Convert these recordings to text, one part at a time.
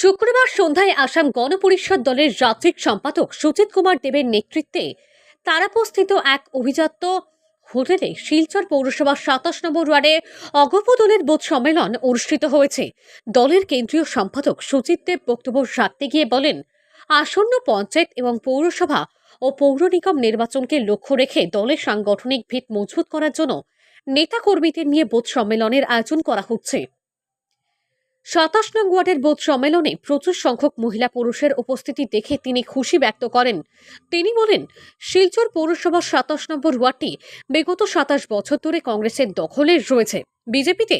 শুক্রবার সন্ধ্যায় আসাম গণপরিষদ দলের রাজ্যিক সম্পাদক সুজিত কুমার দেবের নেতৃত্বে তারাপস্থিত এক অভিজাত হোটেলে শিলচর পৌরসভা ২৭ নম্বর ওয়ার্ডে অগপ দলের বুথ সম্মেলন অনুষ্ঠিত হয়েছে। দলের কেন্দ্রীয় সম্পাদক সুজিত দেব বক্তব্য রাখতে গিয়ে বলেন, আসন্ন পঞ্চায়েত এবং পৌরসভা ও পৌর নিগম নির্বাচনকে লক্ষ্য রেখে দলের সাংগঠনিক ভিত মজবুত করার জন্য নেতাকর্মীদের নিয়ে বুথ সম্মেলনের আয়োজন করা হচ্ছে। ২৭ নং ওয়ার্ডের বুথ সম্মেলনে প্রচুর সংখ্যক মহিলা পুরুষের উপস্থিতি দেখে তিনি খুশি ব্যক্ত করেন। তিনি বলেন, শিলচর পৌরসভার ২৭ নম্বর ওয়ার্ডটি বিগত ২৭ বছর ধরে কংগ্রেসের দখলে রয়েছে। বিজেপিতে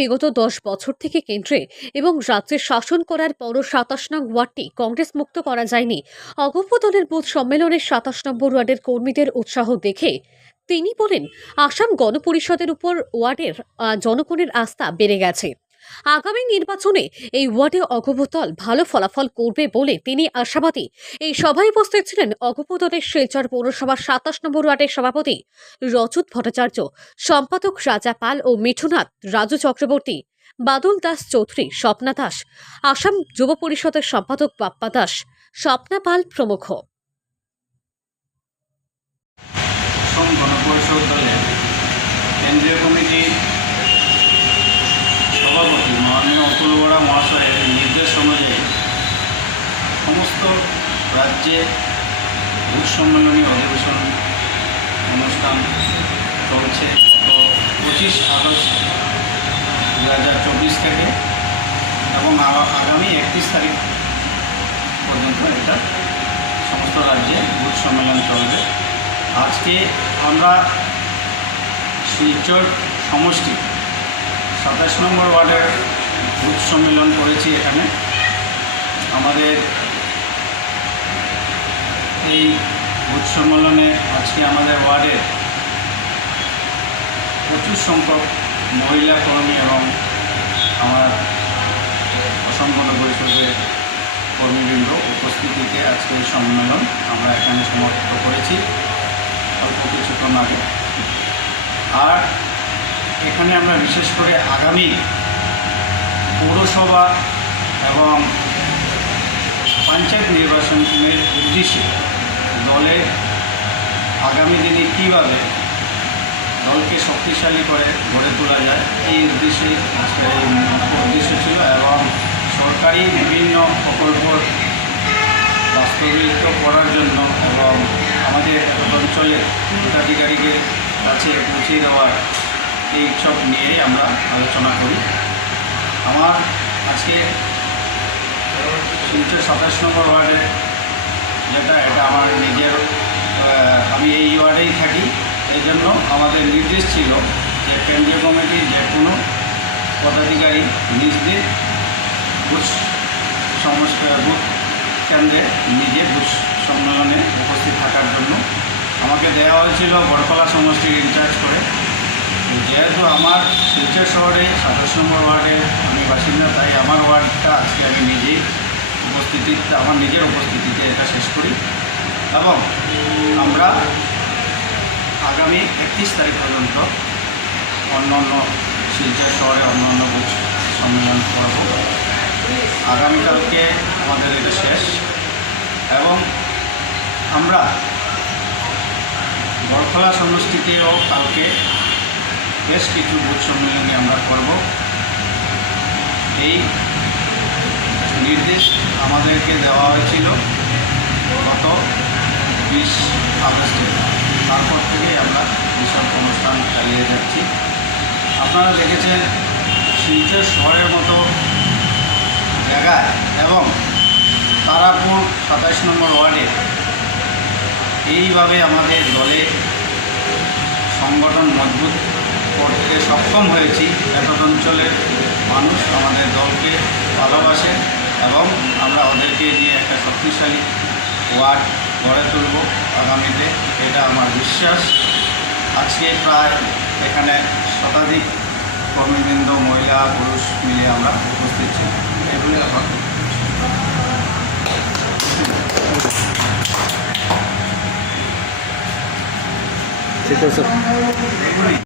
বিগত ১০ বছর থেকে কেন্দ্রে এবং রাজ্যে শাসন করার পরও ২৭ নং ওয়ার্ডটি কংগ্রেস মুক্ত করা যায়নি। অগপ দলের বুথ সম্মেলনের ২৭ নম্বর ওয়ার্ডের কর্মীদের উৎসাহ দেখে তিনি বলেন, আসাম গণপরিষদের উপর ওয়ার্ডের জনগণের আস্থা বেড়ে গেছে। আগামী নির্বাচনে এই ওয়ার্ডে অগপ দল ভালো ফলাফল করবে বলে তিনি আশাবাদী। এই সভায় উপস্থিত ছিলেন অগপ দলের শিলচর পৌরসভার ২৭ নম্বর ওয়ার্ডের সভাপতি রজত ভট্টাচার্য, সম্পাদক রাজা পাল ও মিঠুনাথ, রাজু চক্রবর্তী, বাদল দাস চৌধুরী, স্বপ্না দাস, আসাম যুব পরিষদের সম্পাদক বাপ্পা দাস, স্বপ্না পাল প্রমুখ। অসম গণপরিষদ দলের কেন্দ্রীয় কমিটির সভাপতি মাননীয় অতুল বরা মহাশয়ের নির্দেশ অনুযায়ী সমস্ত রাজ্যে বুথ সম্মেলনী অধিবেশন অনুষ্ঠান চলছে। গত ২৫ আগস্ট ২০২৪ থেকে এবং আগামী ৩১ তারিখ পর্যন্ত এটা সমস্ত রাজ্যে বুথ সম্মেলন চলবে। আজকে আমরা শিলচর সমষ্টি ২৭ নম্বর ওয়ার্ডের বুথ সম্মেলন করেছি। এখানে আমাদের এই বুথ সম্মেলনে আজকে আমাদের ওয়ার্ডের প্রচুর সংখ্যক মহিলা কর্মী এবং আমার অসম গণ পরিষদের কর্মীবৃন্দ উপস্থিতিতে আজকে এই সম্মেলন আমরা এখানে সমাপ্ত করেছি অল্প কিছুক্ষণ আগে। আর এখানে আমরা বিশেষ করে আগামী পৌরসভা এবং পঞ্চায়েত নির্বাচনের উদ্দেশ্যে দলের আগামী দিনে কীভাবে দলকে শক্তিশালী করে গড়ে তোলা যায় এই উদ্দেশ্যে আজকের এই উদ্দেশ্য ছিল এবং সরকারি বিভিন্ন প্রকল্প বাস্তবায়িত করার জন্য এবং আমাদের অঞ্চলের হিতাধিকারীদের কাছে পৌঁছে দেওয়ার এই সব নিয়েই আমরা আলোচনা করি। আমার আজকে শিলচর ২৭ নম্বর ওয়ার্ডে এটা আমার নিজের, আমি এই ওয়ার্ডেই থাকি, এই জন্য আমাদের নির্দেশ ছিল যে কেন্দ্রীয় কমিটির যে কোনো পদাধিকারী নিজদের বুথ কেন্দ্রে নিজে বুথ সম্মেলনে উপস্থিত থাকার জন্য আমাকে দেওয়া হয়েছিল বড়খলা সমষ্টির ইনচার্জ করে। যেহেতু আমার শিলচর শহরে ২৭ নম্বর ওয়ার্ডে আমি বাসিন্দা, তাই আমার ওয়ার্ডটা আজকে আমি নিজেই আমার নিজের উপস্থিতিতে এটা শেষ করি এবং আমরা আগামী ৩১ তারিখ পর্যন্ত অন্য শিলচর শহরে অন্য বুথ সম্মেলন করব। আগামীকালকে আমাদের এটা শেষ এবং আমরা বড়খলা সমষ্টিতেও কালকে বেশ কিছু বুথ সম্মেলনে আমরা করব। এই নির্দেশ আমাদেরকে দেওয়া হয়েছিল গত ২০ আগস্টে। তারপর থেকেই আমরা এইসব অনুষ্ঠান চালিয়ে যাচ্ছি। আপনারা দেখেছেন শিলচর শহরের মতো জায়গায় এবং তারাপুর ২৭ নম্বর ওয়ার্ডে এইভাবে আমাদের দলে সংগঠন মজবুত করতে সক্ষম হয়েছি। এতদ অঞ্চলের মানুষ আমাদের দলকে ভালোবাসে এবং আমরা ওদেরকে নিয়ে একটা শক্তিশালী ওয়ার্ড গড়ে তুলব আগামীতে, এটা আমার বিশ্বাস। আজকে প্রায় এখানে শতাধিক কর্মীবৃন্দ মহিলা পুরুষ মিলে আমরা উপস্থিত ছিলাম। এগুলি এখন ঠিক আছে।